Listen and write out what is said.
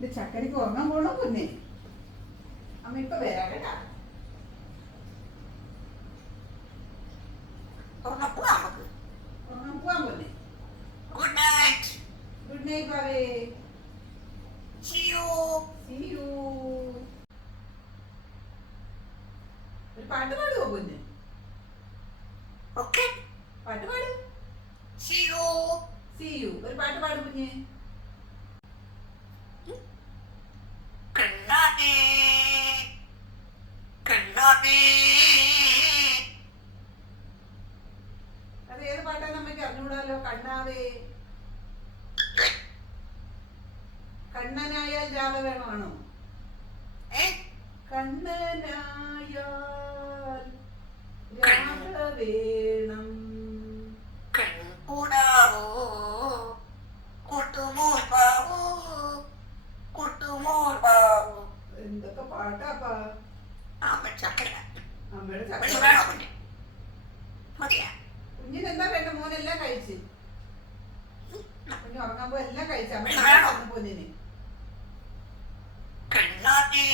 ഇത് ചക്കരക്ക് ഉറങ്ങാൻ പോണോ പൊന്നെ? അമ്മ ഇപ്പൊ വരാം കേട്ടാ. ഉറങ്ങാൻ പോവാൻ പൊന്നെ. Good night. ഗുഡ് നൈറ്റ് ബാവേ. See you. See you. ഒരു പാട്ട് പാടുവോ പൊന്നെ? Okay. പാട്ട് പാടും. See you. See you. ഒരു പാട്ട് പാടും കുഞ്ഞെ. കണ്ണാടി കണ്ണാടി. അത് ഏത് പാട്ടാന്ന് അമ്മയ്ക്ക് അറിഞ്ഞൂടാലോ. കണ്ണാവേ. കണ്ണനായാൽ ജാവ വേണമാണോ? കണ്ണനായാൽ ജാവ വേണം. കൺകൂടാവോ കുട്ടുമോൾ ബാവോ കുട്ടുമോൾ ബാവോ. എന്തൊക്കെ പാട്ടാപ്പാ. അമ്മ ചക്കര അമ്മയുടെ വെളി ചക്ക. വേണോ കുഞ്ഞ്? മതിയാ? കുഞ്ഞിന് എന്താ വേണ്ട? മോനെല്ലാം കഴിച്ച്. കുഞ്ഞ് ഉറങ്ങാൻ പോ എല്ലാം കഴിച്ച. അമ്മ വേണോ? പൊന്നിന് കണ്ണാടി